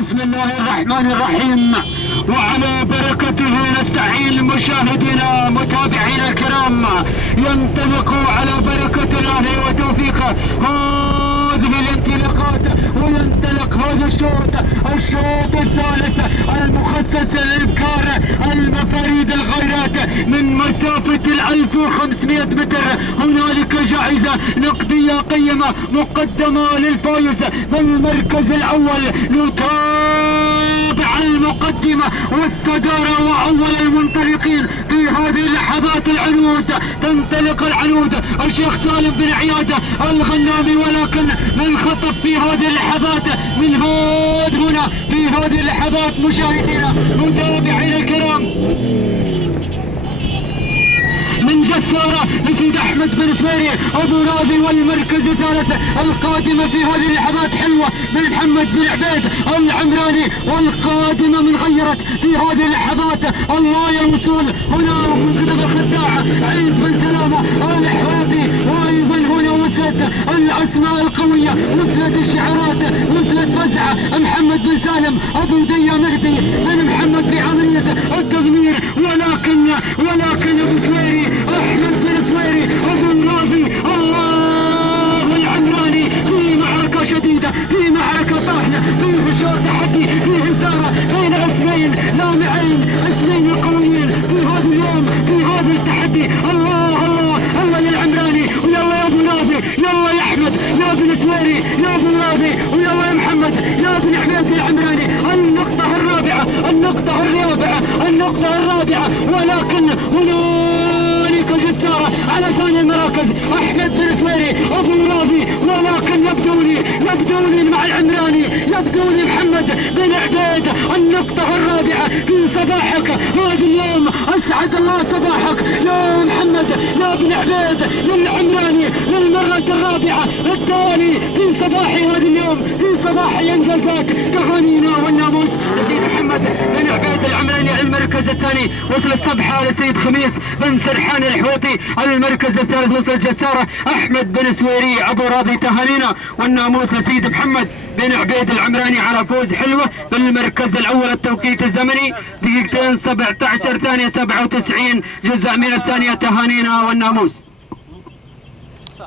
بسم الله الرحمن الرحيم، وعلى بركته نستعين. مشاهدينا متابعينا الكرام، ينطلق على بركة الله وتوفيقه هذه الانطلاقات، وينطلق هذا الشوط الثالث المخصص للابكار المفاريد الغيرات من مسافة 1500 متر. هنالك جائزة نقدية قيمة مقدمة للفائز بالمركز الأول. نتابع المقدمة والصدارة وأول المنطلقين في هذه اللحظات العنود. تنطلق العنود الشيخ سالم بن عيادة الغنامي، ولكن من خطف في هذه اللحظات من هنا في هذه اللحظات مشاهدينا متابعينا الكرام من جسارة لسيد احمد بن سويري ابو راضي، والمركز الثالث القادمة في هذه اللحظات حلوة من محمد بن عبيد العمراني، والقادمة من غيرت في هذه اللحظات الله يا وصول هنا من قدم الخداع عيد بن سلامة الحوافي. وايضا هنا وصلت الاسماء القوية، وصلت الشعارات، وصلت فزعة محمد بن سالم ابو دية مهدي بن محمد في عملية التغمير، ولكن ابو سويري احمد بن سويري ابو راضي الله العمراني في معركة شديدة، في معركة طاحنة، في فشار تحدي، في إثارة بين اسمين لامعين، اسمين قويين في هذا اليوم، في هذا التحدي. الله الله الله للعمراني، ويلا يا ابو راضي، يلا يا احمد، يا ابن سويري، يا ابو راضي، ويلا يا محمد، يا ابن عبيد العمراني. النقطة الرابعة، النقطة الرابعة، ولكن هنالك جسارة على ثاني المراكز احمد بن سويري ابو راضي، ولكن يبدوني مع العمراني، يبدوني محمد بن عبيد. النقطة الرابعة في صباحك هذا اليوم، اسعد الله صباحك يا محمد يا بن عبيد للعمراني للمرة الرابعة التالي في صباح هذا اليوم، في صباح انجازات تهانينا والناموس لسيد محمد بن عبيد العمراني. المركز الثاني وصلت صبحة لسيد خميس بن سرحان الحوطي. المركز الثالث وصلت جسارة احمد بن سويري ابو راضي تهانينا والناموس لسيد محمد بن عبيد العمراني على فوز حلوة بالمركز الاول. التوقيت الزمني دقيقتين 17 ثانية 97 جزء من الثانية تهانينا والناموس.